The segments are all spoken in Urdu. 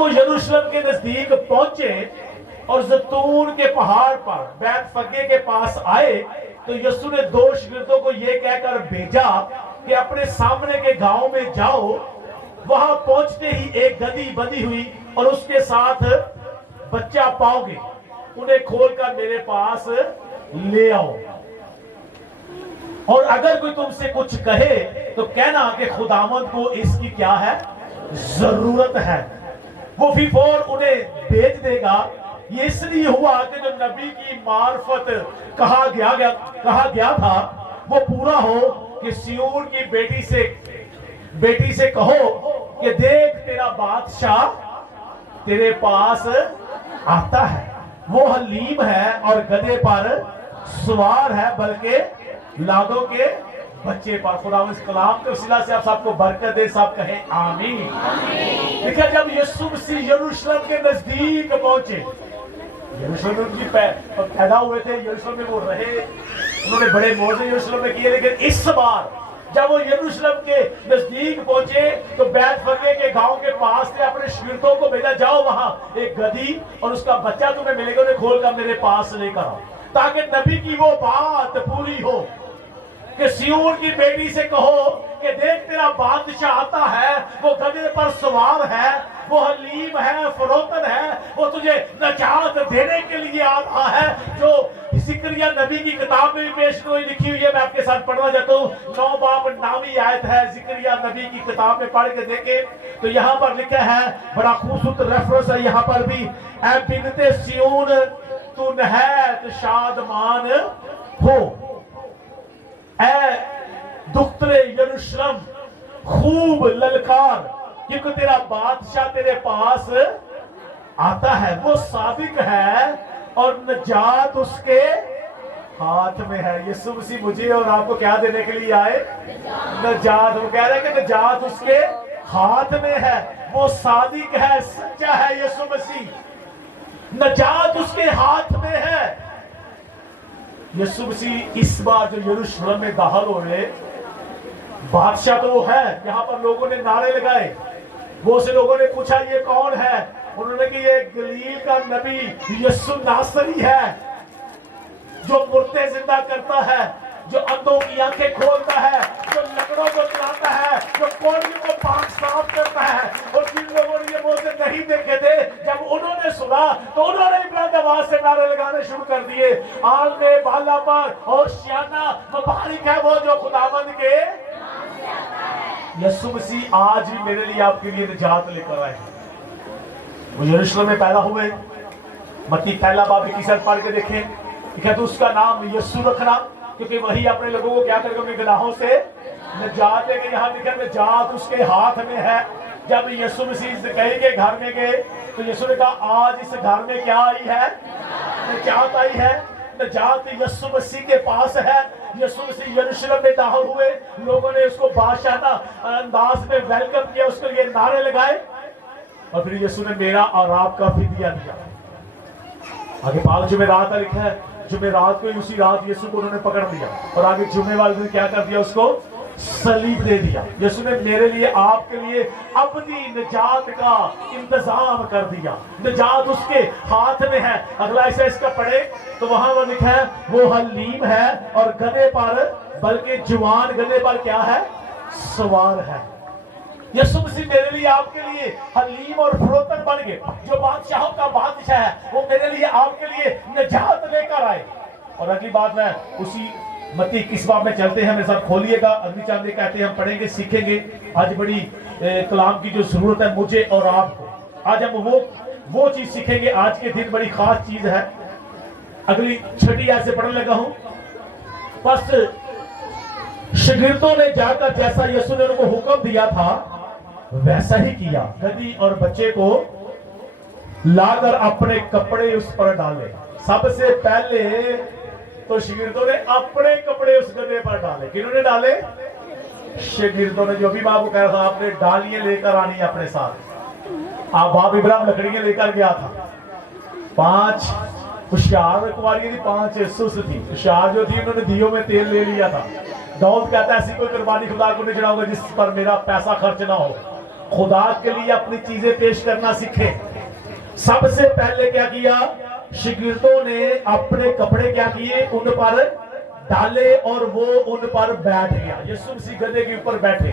جب وہ یروشلم کے نزدیک پہنچے اور زیتون کے پہاڑ پر بیت فگے کے پاس آئے تو یسوع نے 2 شاگردوں کو یہ کہہ کر بھیجا کہ اپنے سامنے کے گاؤں میں جاؤ، وہاں پہنچتے ہی ایک گدھی بندھی ہوئی اور اس کے ساتھ بچہ پاؤ گے، انہیں کھول کر میرے پاس لے آؤ، اور اگر کوئی تم سے کچھ کہے تو کہنا کہ خداوند کو اس کی کیا ہے، ضرورت ہے، وہ فی فور انہیں بھیج دے گا۔ یہ اس لیے ہوا کہ جو نبی کی معرفت کہا گیا تھا وہ پورا ہو کہ سیون کی بیٹی سے کہو کہ دیکھ تیرا بادشاہ تیرے پاس آتا ہے، وہ حلیم ہے اور گدھے پر سوار ہے، بلکہ لاگوں کے بچے پر۔ خدا اس کلام کے وسیلہ سے آپ سب کو برکت دے، سب کہیں آمین۔ دیکھیں جب یسوع مسیح یروشلم کے نزدیک پہنچے، یروشلم میں ان کی پیدا ہوئے تھے، یروشلم میں وہ رہے، انہوں نے بڑے معجزے یروشلم میں کیے، لیکن اس بار جب وہ یروشلم کے نزدیک پہنچے تو بیت فگے کے گاؤں کے پاس نے اپنے شاگردوں کو بھیجا، جاؤ وہاں ایک گدھی اور اس کا بچہ تمہیں ملے گا، انہیں کھول کر میرے پاس لے کر آؤ، تاکہ نبی کی وہ بات پوری ہو کہ سیون کی بیٹی سے کہو کہ دیکھ تیرا بادشاہ آتا ہے، وہ گدھے پر سوار ہے، وہ حلیم ہے، فروتن ہے، وہ تجھے نجات دینے کے لیے آتا ہے، جو زکریا نبی کی کتاب میں بھی پیش گوئی لکھی ہوئی ہے۔ میں آپ کے ساتھ پڑھنا چاہتا ہوں، 9 باب 9ویں آیت ہے، زکریا نبی کی کتاب میں پڑھ کے دیکھیں تو یہاں پر لکھا ہے، بڑا خوبصورت ریفرنس ہے یہاں پر بھی، اے بنت سیون تو نہایت شادمان ہو، اے دختر یروشلم خوب للکار، کیونکہ تیرا بادشاہ تیرے پاس آتا ہے، وہ صادق ہے اور نجات اس کے ہاتھ میں ہے۔ یسوع مسیح مجھے اور آپ کو کیا دینے کے لیے آئے؟ نجات۔ وہ کہہ رہے ہیں کہ نجات اس کے ہاتھ میں ہے، وہ صادق ہے، سچا ہے یسوع مسیح، نجات اس کے ہاتھ میں ہے۔ یسوع مسیح اس بار جو یروشلم میں داخل ہوئے، بادشاہ تو وہ ہے، یہاں پر لوگوں نے نعرے لگائے، بہت سے لوگوں نے پوچھا یہ کون ہے، انہوں نے کہ یہ گلیل کا نبی یسوع ناصری ہے، جو مردے زندہ کرتا ہے، جو اندھوں کی آنکھیں کھولتا ہے، جو لکڑوں کو چلاتا ہے، جو کوڑیوں کو پاک صاف کرتا ہے۔ اور جن لوگوں نے یہ موجزے نہیں دیکھے تھے، جب انہوں نے سنا تو انہوں نے بلند آواز سے نعرے لگانے شروع کر دیے، عالم بالا پر اور شیانہ مبارک ہے وہ جو خداوند کے۔ یسوع مسیح آج بھی میرے لیے آپ کے لیے نجات لے کر آئے ہیں۔ وہ یروشلم میں پیدا ہوئے، متی پہلا باب 21 پڑھ کے دیکھیں، کہ تو اس کا نام یسوع رکھنا، کیونکہ وہی اپنے لوگوں کو کیا کرے گا، گناہوں سے نجات دے گا۔ یہاں لکھا نجات اس کے ہاتھ میں ہے۔ جب یسوع مسیح زکریا کے گھر میں گئے تو یسوع نے کہا آج اس گھر میں کیا آئی ہے؟ نجات آئی ہے۔ نجات یسوع مسیح کے پاس ہے۔ یسوع مسیح یروشلم میں داخل ہوئے، لوگوں نے اس کو بادشاہانہ انداز میں ویلکم کیا، اس کے لیے نعرے لگائے، اور پھر یسوع نے میرا اور آپ کا فدیہ دیا۔ آگے پاک جمعرات لکھا ہے، جمعرات کو ہی اسی رات یسوع کو انہوں نے پکڑ لیا، اور آگے جمعے والے دن کیا کر دیا، اس کو صلیب دے دیا۔ یسوع نے میرے لیے آپ کے لیے اپنی نجات کا انتظام کر دیا، نجات اس کے ہاتھ میں ہے۔ اگلا حصہ اس کا پڑھے تو وہاں وہ لکھا ہے، وہ حلیم ہے اور گدھے پر، بلکہ جوان گدھے پر کیا ہے، سوار ہے۔ یسوع مسیح میرے لیے آپ کے لیے حلیم اور فروتن بن گئے، جو بادشاہوں کا بادشاہ ہے، وہ میرے لیے آپ کے لیے نجات لے کر آئے۔ اور اگلی بات میں اسی متی 21 باب میں چلتے ہیں، میرے ساتھ کھولیے گا، اگلی چند کہتے ہیں ہم پڑھیں گے، سیکھیں گے۔ آج بڑی کلام کی جو ضرورت ہے مجھے اور آپ کو، آج ہم وہ چیز سیکھیں گے، آج کے دن بڑی خاص چیز ہے۔ اگلی چھٹی آیت سے پڑھنے لگا ہوں، بس شاگردوں نے جا کر جیسا یسوع نے ان کو حکم دیا تھا ویسا ہی کیا، گدھی اور بچے کو لا کر اپنے کپڑے اس پر ڈالے۔ سب سے پہلے تو شاگردوں نے اپنے کپڑے اس گدھے پر ڈالے۔ کنہوں نے ڈالے؟ شاگردوں نے، جو بھی باپ کو کہہ رہا تھا آپ نے ڈالیاں لے کر آنی اپنے ساتھ۔ آپ باپ ابراہیم لکڑیاں لے کر گیا تھا، 5 ہوشیار رکھوالیاں تھی، 5 سست تھی۔ ہوشیار جو تھی انہوں نے دیوں میں تیل لے لیا تھا۔ داؤد کہتا ہے ایسی کوئی قربانی خدا کو نہیں چڑھاؤں گا جس پر میرا پیسہ خرچ نہ ہو۔ خدا کے لیے اپنی چیزیں پیش کرنا سیکھیں. سب سے پہلے کیا کیا؟ شاگردوں نے اپنے کپڑے کیا کیے؟ ان پر ڈالے اور وہ ان پر بیٹھ گیا. یسوع مسیح گدھے کے اوپر بیٹھے.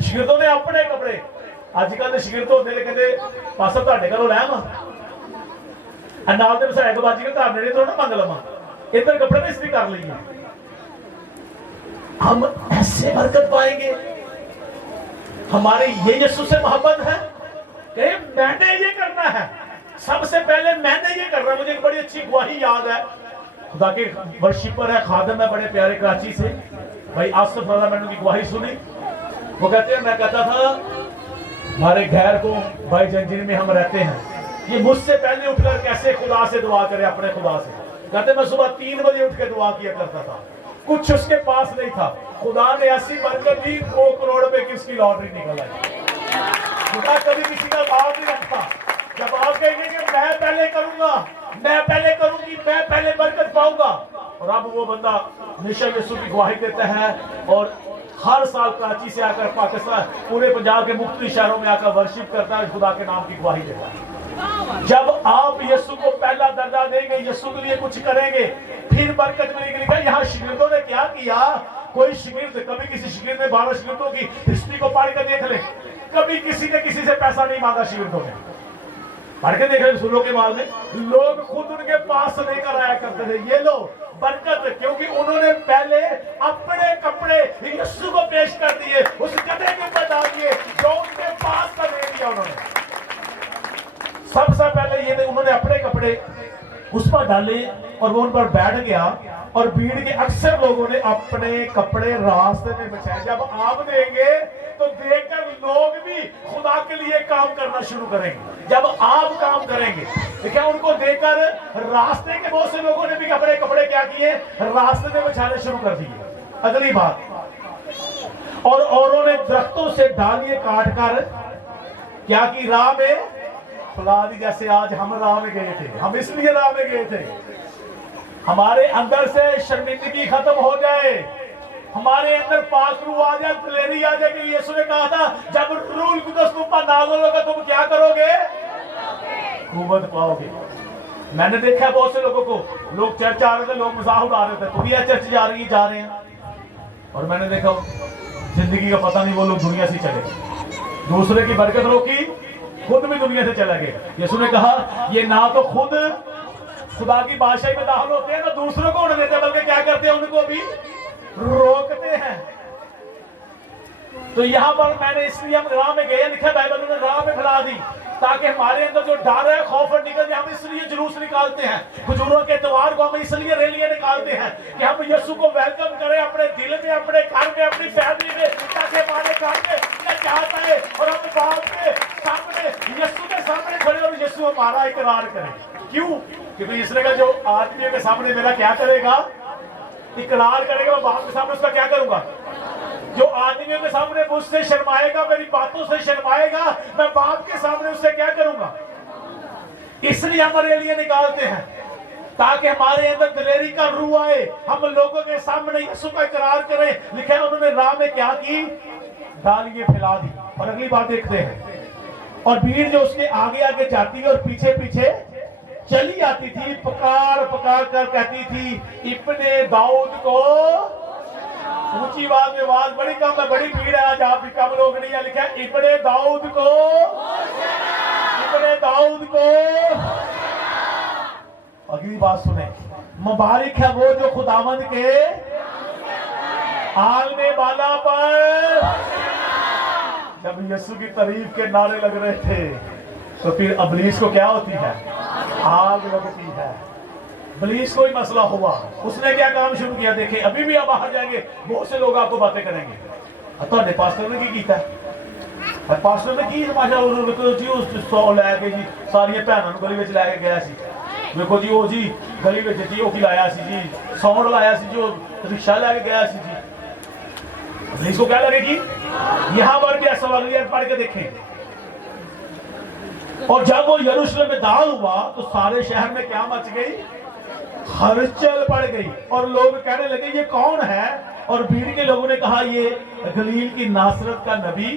شاگردوں نے اپنے کپڑے. اج کل دے شاگرد ہوندے نے کہندے پاسٹر تہاڈے گھروں لے آواں انال دے وسائے کو باجی کے گھر نیڑے تو نہ منگ لواں ادھر کپڑے نہیں استری کر لئیے. ہم ایسے برکت پائیں گے. ہماری یہ یسوع سے محبت ہے کہ میں نے یہ کرنا ہے. سب سے پہلے میں نے یہ کرنا ہے. مجھے ایک بڑی اچھی گواہی یاد ہے. خدا کے ورشپر ہے، خادم ہے بڑے پیارے کراچی سے، بھائی آصف اللہ. میں نے ان کی گواہی سنی. وہ کہتے ہیں میں کہتا تھا ہمارے گھر کو بھائی جن میں ہم رہتے ہیں یہ مجھ سے پہلے اٹھ کر کیسے خدا سے دعا کرے اپنے خدا سے. کہتے میں صبح 3 بجے اٹھ کے دعا کیا کرتا تھا. کچھ اس کے پاس نہیں تھا. خدا نے ایسی برکت دی 2 کروڑ پہ کس کی لاٹری نکل آئی. خدا کبھی کسی کا بھاؤ نہیں رکھتا. جب آپ کہیں گے کہ میں پہلے کروں گا، میں پہلے کروں گی، میں پہلے برکت پاؤں گا. اور اب وہ بندہ ہمیشہ یسوع کی گواہی دیتا ہے اور ہر سال کراچی سے آ کر پاکستان پورے پنجاب کے مختلف شہروں میں آ کر ورشپ کرتا ہے، خدا کے نام کی گواہی دیتا ہے. جب آپ یسوع کو پہلا درجہ دیں گے، یسوع کے لیے کچھ کریں گے، پھر برکت ملے گی. لکھا یہاں شاگردوں نے کیا کیا؟ کوئی شاگرد کبھی کسی شاگرد نے 12 شاگردوں کی ہسٹری کو پڑھ کر دیکھ لیں، کبھی کسی نے کسی سے پیسہ نہیں مانگا. شاگردوں نے پڑھ کے دیکھ لیں سنوں کے بعد میں لوگ خود ان کے پاس لے کر آیا کرتے تھے. یہ لو برکت، کیونکہ انہوں نے پہلے اپنے کپڑے یسوع کو پیش کر دیے، اس گدھے کے اوپر ڈال دیے جو ان کے پاس کا دے دیا. انہوں نے سب سے پہلے یہ انہوں نے اپنے کپڑے اس پر ڈالے اور وہ ان پر بیٹھ گیا. اور بھیڑ کے اکثر لوگوں نے اپنے کپڑے راستے میں بچھائے. جب آپ دیں گے تو دیکھ کر لوگ بھی خدا کے لیے کام کرنا شروع کریں گے. جب آپ کام کریں گے دیکھیں ان کو دیکھ کر راستے کے بہت سے لوگوں نے بھی اپنے کپڑے کیا کیے؟ راستے میں بچھانے شروع کر دیے. اگلی بات، اور اوروں نے درختوں سے ڈالیاں کاٹ کر کیا کی؟ راہ میں پھیلا دی. جیسے آج ہم راہ میں گئے تھے، ہم اس لیے راہ میں گئے تھے ہمارے اندر سے شرمندگی ختم ہو جائے، ہمارے اندر پاک روح آ جائے، دلیری آ جائے. کہ یسوع نے کہا تھا جب روح القدس تم پر نازل ہوگا تم کیا کرو گے؟ قوت پاؤ گے. میں نے دیکھا بہت سے لوگوں کو، لوگ چرچ آ رہے تھے، لوگ مزاح اڑا رہے تھے، تو بھی چرچ جا رہے ہیں. اور میں نے دیکھا زندگی کا پتہ نہیں وہ لوگ دنیا سے چلے گئے، دوسرے کی برکت روکی، خود بھی دنیا سے چلا گئے. یسوع نے کہا یہ نہ تو خود خدا کی بادشاہی میں داخل ہوتے ہیں نہ دوسروں کو ہونے دیتے، بلکہ کیا کرتے ہیں؟ ان کو بھی روکتے ہیں. تو یہاں پر میں نے اس لیے ہم راہ میں گئے، لکھا بائبل نے راہ میں پھیلا دی تاکہ ہمارے اندر جو ڈر ہے، خوف ہے نکل جائے. ہم اس لیے جلوس نکالتے ہیں کھجوروں کے تہوار کو، ہم اس لیے ریلیاں نکالتے ہیں کہ ہم یسوع کو ویلکم کریں اپنے دل میں، اپنے گھر میں، اپنی فیملی میں، تاکہ ہمارے گھر میں کیا چاہتا ہے اور ہم باپ کے سامنے، یسوع کے سامنے کھڑے اور یسوع ہمارا اقرار کریں. کیوں؟ کیونکہ اس لیے جو آدمی کے سامنے میرا کیا کرے گا؟ اقرار کرے گا. میں باپ کے سامنے اس کا کیا کروں گا؟ جو آدمیوں کے سامنے مجھ سے شرمائے گا، میری باتوں سے شرمائے گا، میں باپ کے سامنے اس سے کیا کروں گا؟ اس لیے ہم ریلیاں نکالتے ہیں تاکہ ہمارے اندر دلیری کا روح آئے، ہم لوگوں کے سامنے یسوع کا اقرار کریں. لکھا ہے انہوں نے راہ میں کیا کی؟ ڈالیاں پھیلا دی. اور اگلی بات دیکھتے ہیں، اور بھیڑ جو اس کے آگے آگے جاتی ہے اور پیچھے پیچھے چلی آتی تھی، پکار پکار کر کہتی تھی ابن داؤد کو. اونچی آواز میں، آواز بڑی کم ہے، بڑی بھیڑ ہے آج، آپ بھی کم لوگ نہیں ہیں. لکھا ہے ابن داؤد کو، ابن داؤد کو. اگلی بات سنیں، مبارک ہے وہ جو خداوند کے عالم بالا پر. جب یسوع کی تعریف کے نعرے لگ رہے تھے تو پھر ابلیس کو کیا ہوتی ہے؟ آگ لگتی ہے. ابلیس کوئی مسئلہ ہوا، اس نے کیا کام شروع کیا؟ دیکھیں ابھی بھی آپ باہر جائیں گے بہت سے لوگ آپ کو باتیں کریں گے تو پاسٹر نے کی کیتا ہے؟ پاسٹر نے کی ماشاءاللہ جی اس سو لے کے جی ساری بھنوں گلی میں لے کے گیا سی. دیکھو جی وہ جی گلی میں جی وہ کی لایا سی جی ساؤنڈ لایا سی جو رکشہ لے کے گیا سی جی. ابلیس کو کیا لگے گی؟ یہاں پر بھی ایسا لگ رہا، پڑھ کے دیکھیں. اور جب وہ یروشلم میں داخل ہوا تو سارے شہر میں کیا مچ گئی؟ ہلچل پڑ گئی. اور لوگ کہنے لگے یہ کون ہے؟ اور بھیڑ کے لوگوں نے کہا یہ گلیل کی ناصرت کا نبی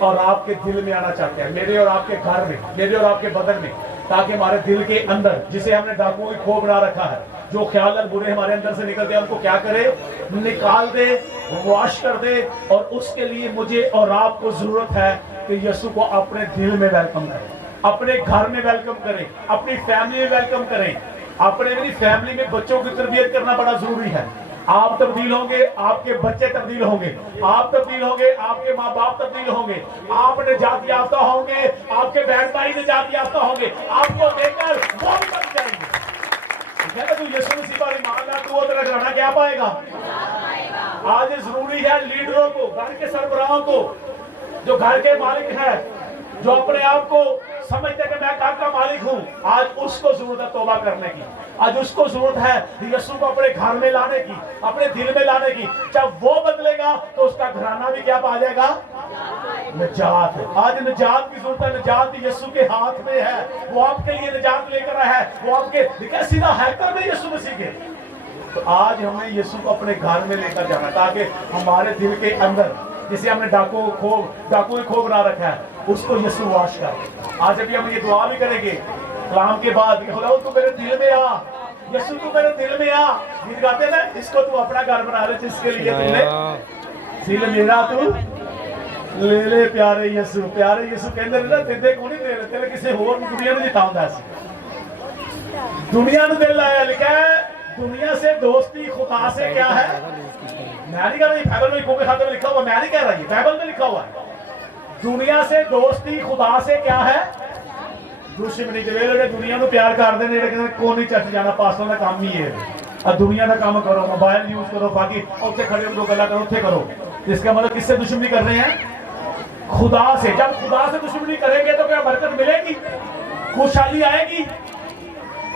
اور آپ کے دل میں آنا چاہتے ہیں, میرے اور آپ کے گھر میں, میرے اور آپ کے بدن میں, تاکہ ہمارے دل کے اندر جسے ہم نے ڈاکوؤں کی کھو بنا رکھا ہے, جو خیالات برے ہمارے اندر سے نکلتے ہیں ان کو کیا کرے, نکال دے, واش کر دے. اور اس کے لیے مجھے اور آپ کو ضرورت ہے کہ یسوع کو اپنے دل میں ویلکم کریں, اپنے گھر میں ویلکم کریں, اپنی فیملی میں ویلکم کریں. اپنے فیملی میں بچوں کی تربیت کرنا بڑا ضروری ہے. آپ تبدیل ہوں گے, آپ کے بچے تبدیل ہوں گے, آپ تبدیل ہوں گے, آپ کے ماں باپ تبدیل ہوں گے, آپ نجات یافتہ ہوں گے, آپ کے بہن بھائی نجات یافتہ ہوں گے. آپ کو دیکھ کر وہ بھی بن جائیں گے. تو یسوع مسیح پر ایمان لا تو وہ تیرا گھرانا کیا پائے گا. آج ضروری ہے لیڈروں کو, گھر کے سربراہوں کو, جو گھر کے مالک ہیں, جو اپنے آپ کو سمجھتے کہ میں گھر کا مالک ہوں, آج اس کو ضرورت ہے توبہ کرنے کی. آج اس کو ضرورت ہے یسوع کو اپنے گھر میں لانے کی, اپنے دل میں لانے کی. جب وہ بدلے گا تو اس کا گھرانہ بھی کیا پا جائے گا, نجات. آج نجات کی ضرورت ہے, نجات یسوع کے ہاتھ میں ہے. وہ آپ کے لیے نجات لے کر آیا ہے, وہ آپ کے سیدھا ہیکل میں یسوع مسیح کے. تو آج ہمیں یسوع کو اپنے گھر میں لے کر جانا, تاکہ ہمارے دل کے اندر جسے ہم نے ڈاکو کھو بنا رکھا ہے, اس کو یسوع واش کر. آج ابھی ہم یہ دعا بھی کریں گے کلام کے بعد, خدا تو میرے دل میں آ, یسوع تو میرے دل میں آ. گیت گاتے نا, اس کو تو اپنا گھر بنا لے جس کے لیے تم نے دل میرا تو لے لے پیارے یسوع. پیارے یسوع کہندے نے دے کو نہیں دے رہے, کسی اور دنیا میں جتا ہوندا سی. دنیا نو دل آیا, لکھا ہے دنیا سے دوستی خدا سے کیا ہے. میں نہیں کہہ رہا, یہ بائبل میں کھوکے خاتے میں لکھا ہوا, میں نہیں کہہ رہا, یہ بائبل میں لکھا ہوا ہے. دنیا سے دوستی خدا سے کیا ہے, دشمنی. جو لوگ دنیا کو پیار کرتے ہیں لیکن کون نہیں چرچ جانا, پاسٹر کا کام ہی ہے. اور دنیا کا کام کرو, موبائل یوز کرو, باقی اتنے کھڑے ہو گلا کرو, اتنے کرو. اس کا مطلب کس سے دشمنی کر رہے ہیں, خدا سے. جب خدا سے دشمنی کریں گے تو کیا برکت ملے گی, خوشحالی آئے گی.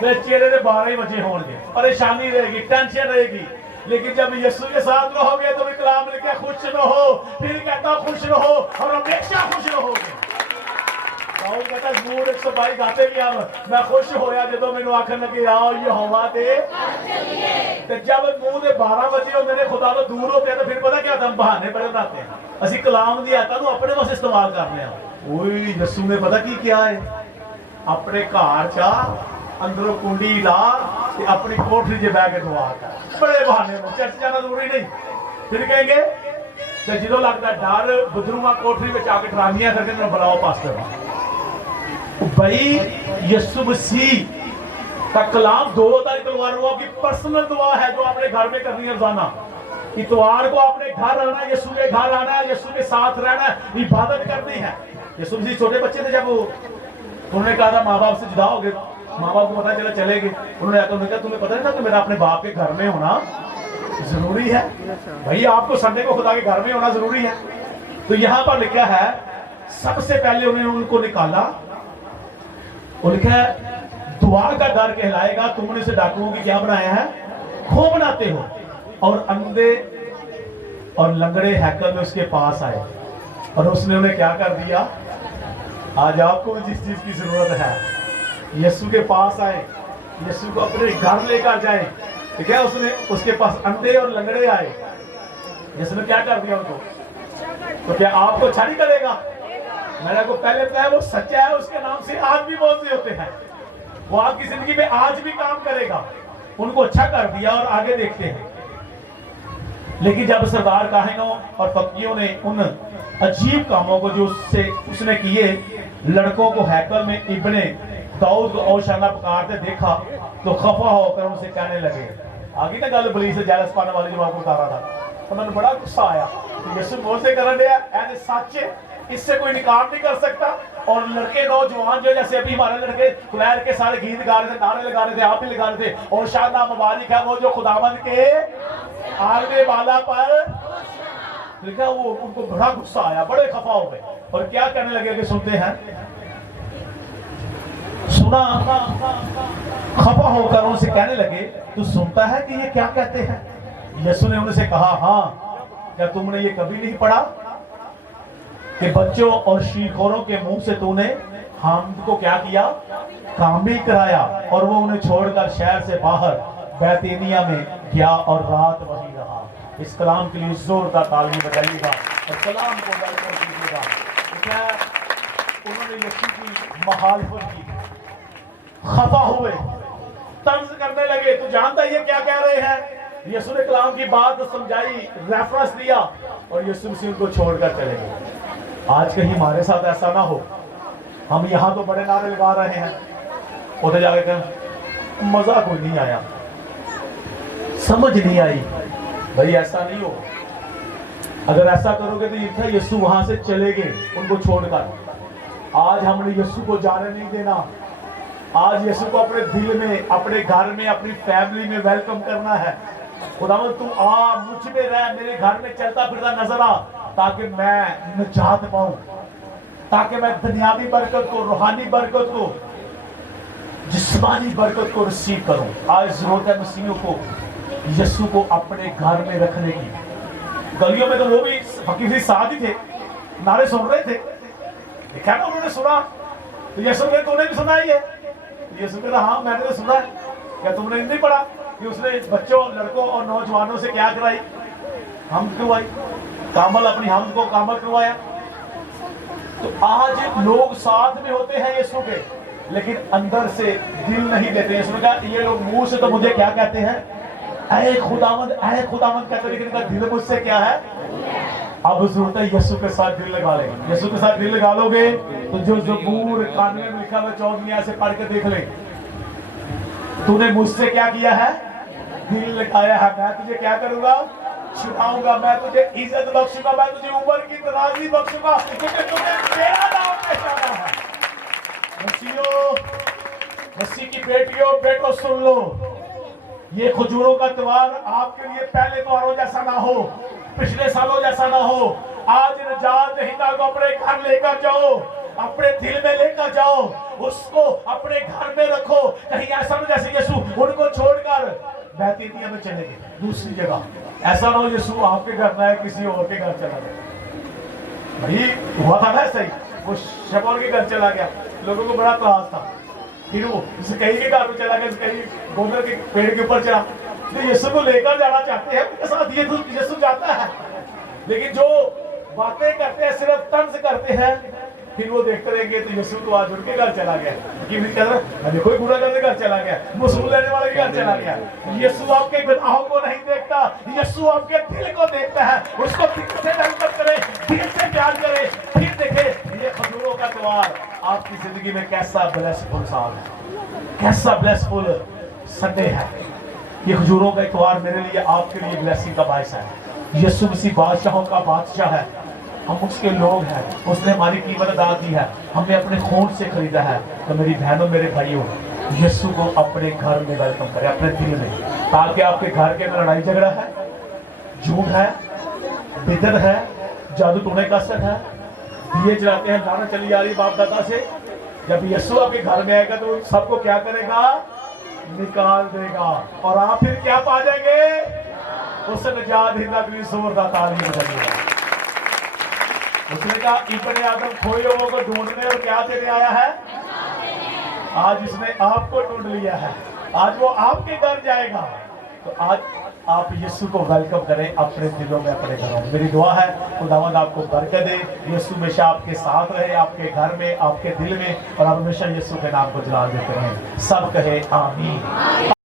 چہرے سے 12 بجے ہوں گے, پریشانی رہے گی, ٹینشن رہے گی. لیکن جب یسوع کے ساتھ رہو گے تو کلام لکھا خوش رہو, پھر کہتا خوش رہو اور ہمیشہ خوش رہو گے. داؤد کہتا زبور 122 گاتے بھی ہم, میں خوش ہویا جدوں مینوں آکھن لگے آؤ یہوہ دے. تے جب منہ دے 12 بجے ہوندے نے خدا تو دور ہو گیا, تو پھر پتہ کیا ہوتا, ہم بہانے بڑے بناتے ہیں. اسی کلام دی آیتاں نوں اپنے واسطے استعمال کرنے ہیں. اوئے یسوع نے پتہ کی کیا ہے, اپنے گھر چا اندروں کنڈی لا تے اپنی کوٹھی چ بیٹھ کے دعا کر. بڑے بہانے میں چرچ جانا ضروری نہیں. پھر کہیں گے تے جدوں لگدا ڈر, بدرواں کوٹھی وچ آ کے ٹرانیاں کر کے بلاؤ پاسٹر. بھائی یسوع مسیح کا کلام 2 تاریخ تلوار ہوا کی پرسنل دعا ہے جو آپ نے گھر میں کرنی ہے روزانہ. اتوار کو آپ نے گھر آنا ہے, یسوع کے گھر آنا ہے, یسوع کے ساتھ رہنا ہے, عبادت کرنی ہے. یسوع مسیح چھوٹے بچے تھے, جب انہوں نے کہا تھا ماں باپ سے جدا ہو گئے, ماں باپ کو پتا چلا چلے گئے, انہوں نے کہا تمہیں پتا نہیں تھا کہ میرا اپنے باپ کے گھر میں ہونا ضروری ہے. بھائی آپ کو سنڈے کو خدا کے گھر میں ہونا ضروری ہے. تو یہاں پر لکھا ہے سب سے پہلے انہوں نے ان کو نکالا, اور لکھا ہے دعا کا ڈر کہلائے گا, تم نے اسے ڈاکوؤں کی کیا بنایا ہے, کھو بناتے ہو. اور اندھے اور لنگڑے ہیکل میں اس کے پاس آئے, اور اس نے انہیں کیا کر دیا. آج آپ کو جس چیز کی ضرورت ہے, یسوع کے پاس آئے, یسوع کو اپنے گھر لے کر جائیں. ٹھیک ہے, اس نے اس کے پاس اندھے اور لنگڑے آئے, یسوع نے کیا کر دیا ان کو. تو کیا آپ کو اچھا نہیں کرے گا. میں نے کو پہلے بتایا وہ سچا ہے, اس کے نام سے آج بھی بہت سے ہوتے ہیں, وہ آپ کی زندگی میں آج بھی کام کرے گا. ان کو اچھا کر دیا اور آگے دیکھتے ہیں. لیکن جب سردار کاہنوں اور فقیوں نے ان عجیب کاموں کو جو اس نے کیے, لڑکوں کو ہیکل میں ابن داؤد کو اوشانہ پکارتے دیکھا تو خفا ہو کر ان سے کہنے لگے. آگے نا گل بلی سے جیلس پانے والے جو آپ کو اتارا تھا, تو میں نے بڑا غصہ آیا کہ یسوع موسے کرن دیا ایسے سچ, اس سے کوئی نکار نہیں کر سکتا. اور لڑکے نوجوان جو جیسے ابھی ہمارے لڑکے کلیر کے سارے گیت گا رہے تھے, نعرے لگا رہے تھے, آپ ہی لگا رہے تھے, اور شادہ مبارک ہے وہ جو خداوند کے آلے بالا پر لکھا. وہ ان کو بڑا غصہ آیا, بڑے خفا ہو گئے, اور کیا کہنے لگے کہ سنتے ہیں. سنا خفا ہو کر ان سے کہنے لگے تو سنتا ہے کہ یہ کیا کہتے ہیں. یسوع نے ان سے کہا ہاں, کیا تم نے یہ کبھی نہیں پڑھا کہ بچوں اور شیخوروں کے منہ سے تو نے حمد کو کیا کیا, کام بھی کرایا. اور وہ انہیں چھوڑ کر شہر سے باہر بیتینیا میں گیا اور رات وہیں رہا. اس کلام کے لیے زوردار تعلیم بجائیے گا اور کلام کو ویلکم کیجیے گا. کیا انہوں نے یسوع کی مخالفت کی, خفا ہوئے, طنز کرنے لگے. تو جانتا یہ کیا کہہ رہے ہیں؟ یسوع نے کلام کی بات سمجھائی, ریفرنس دیا اور یسوع مسیح ان کو چھوڑ کر چلے گئے. آج کہیں ہمارے ساتھ ایسا نہ ہو. ہم یہاں تو بڑے نعرے لگا رہے ہیں, ادھر جا کے کہیں مزہ کوئی نہیں آیا, سمجھ نہیں آئی. بھائی ایسا نہیں ہو. اگر ایسا کرو گے تو یہ تھا یسوع وہاں سے چلے گئے ان کو چھوڑ کر. آج ہم نے یسوع کو جانے نہیں دینا. آج یسوع کو اپنے دل میں, اپنے گھر میں, اپنی فیملی میں ویلکم کرنا ہے. خداوند تو آ, مجھ میں رہ, میرے گھر میں چلتا پھرتا نظر آ, تاکہ میں نجات پاؤں, تاکہ میں دنیاوی برکت کو, روحانی برکت کو, جسمانی برکت کو رسیو کروں. آج ضرورت ہے مسیحیوں کو یسوع کو اپنے گھر میں رکھنے کی. گلیوں میں تو وہ بھی فقیر ساتھ ہی تھے, نعرے سن رہے تھے. دیکھا نا انہوں نے سنا تو یسوع نے, تو نے بھی سنا ہی ہے. یسوع کہتا ہاں میں نے تو سنا ہے. کیا تم نے نہیں پڑھا کہ اس نے بچوں, لڑکوں اور نوجوانوں سے کیا کرائی؟ حمد کروائی, کامل, اپنی حمد کو کامل کروایا. تو آج لوگ ساتھ میں ہوتے ہیں یسوع کے, لیکن اندر سے دل نہیں دیتے. یسوع نے کہا یہ لوگ منہ سے تو مجھے کیا کہتے ہیں, اے خداوند, اے خداوند کہتے ہیں, لیکن ان کا دل مجھ سے کیا ہے. اب ضرورت ہے یسوع کے ساتھ دل لگا لیں. یسوع کے ساتھ دل لگا لو گے تو جو زبور قانون میں لکھا ہوا 14 سے پڑھ کے دیکھ لیں, تو نے مجھ سے کیا کیا ہے, دل لگایا ہے. میں تجھے کیا کروں گا, چھڑاؤں گا. میں تجھے عزت بخشوں گا, میں تجھے عمر کی درازی بخشوں گا, کیونکہ تمہیں میرا نام پہچانا ہے. مسیحوں, مسیح کی بیٹیوں, بیٹوں سن لو, یہ کھجوروں کا تہوار آپ کے لیے پہلے تہواروں جیسا نہ ہو, پچھلے سالوں جیسا نہ ہو. آج نجات دہندہ کو اپنے گھر لے کر جاؤ, اپنے دل میں لے کر جاؤ, اس کو اپنے گھر میں رکھو. کہیں ایسا نہ جیسے یسوع ان کو چھوڑ کر بیتینیہ میں چلے گئے, دوسری جگہ. ایسا نہ ہو یسوع آپ کے گھر نہ ہے, کسی اور کے گھر چلا گیا. بھائی ہوا تھا نا صحیح, وہ شمعون کے گھر چلا گیا, لوگوں کو بڑا تراس تھا. پھر وہ کہیں کے گھر میں چلا گیا, کہیں گوندر کے پیڑ کے اوپر چلا. تو یسوع کو لے کر جانا چاہتے ہیں, ان کے ساتھ یسوع جاتا ہے, لیکن جو باتیں کرتے ہیں صرف طنز کرتے ہیں, پھر وہ دیکھتے رہیں گے تو یسوع تو آج ان کے گھر چلا گیا. کوئی برا کرنے گھر چلا گیا, وصول لینے والے کے گھر چلا گیا. یسوع آپ کے گناہوں کو نہیں دیکھتا, یسوع آپ کے دل کو دیکھتا ہے. اس کو دل سے محبت کرے, دل سے پیار کرے. پھر دیکھے یہ کھجوروں کا تہوار آپ کی زندگی میں کیسا بلیسفل سال ہے, کیسا بلیسفل سنڈے ہے. یہ کھجوروں کا اتوار میرے لیے, آپ کے لیے بلیسنگ کا باعث ہے. یسوع مسیح بادشاہوں کا بادشاہ ہے, ہم اس کے لوگ ہیں. اس نے ہماری قیمت ادا کی ہے, ہمیں اپنے خون سے خریدا ہے. تو میری بہنوں, میرے بھائیوں, یسوع کو اپنے گھر میں ویلکم کریں, اپنے دل میں, تاکہ آپ کے گھر کے اندر لڑائی جھگڑا ہے, جھوٹ ہے, بدعت ہے, جادو ٹونے کا اثر ہے, دیے جلاتے ہیں, لانا چلی جا رہی باپ دادا سے. جب یسوع آپ کے گھر میں آئے گا تو سب کو کیا کرے گا, نکال دے گا, اور آپ پھر کیا پا جائیں گے, اس سے نجات دہندہ کے لیے زوردار تعلیم بجائیے گا. اس نے کہا ابن آدم کھوئے ہوا کو ڈھونڈنے اور کیا دینے آیا ہے. آج اس نے آپ کو ڈھونڈ لیا ہے, آج وہ آپ کے گھر جائے گا. تو آج آپ یسوع کو ویلکم کریں اپنے دلوں میں, اپنے گھروں میں. میری دعا ہے خداوند آپ کو برکت دے, یسوع ہمیشہ آپ کے ساتھ رہے, آپ کے گھر میں, آپ کے دل میں, اور آپ ہمیشہ یسوع کے نام کو جلال دیتے رہیں. سب کہے آمین.